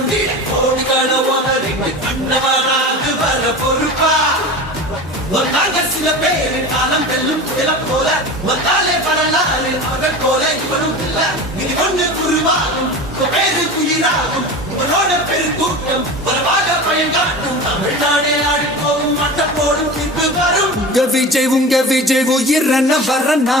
கோடி கணவனருக்கு கண்ணவனாக வர பொறுப்பா சில பேரு காலம் வெல்லும் புயல போல வந்தாலே வரலாறு அவர்கள் போல இவனும் இல்ல இது ஒண்ணு குருவாகும் பேரு குயிராகும் இவனோட பெரு கூட்டம் வரவாக பயன்காட்டும் தமிழ்நாடே ஆடி போகும் மட்ட போடும் தீர்ப்பு வரும் உங்க விஜய் உயிரன வரனா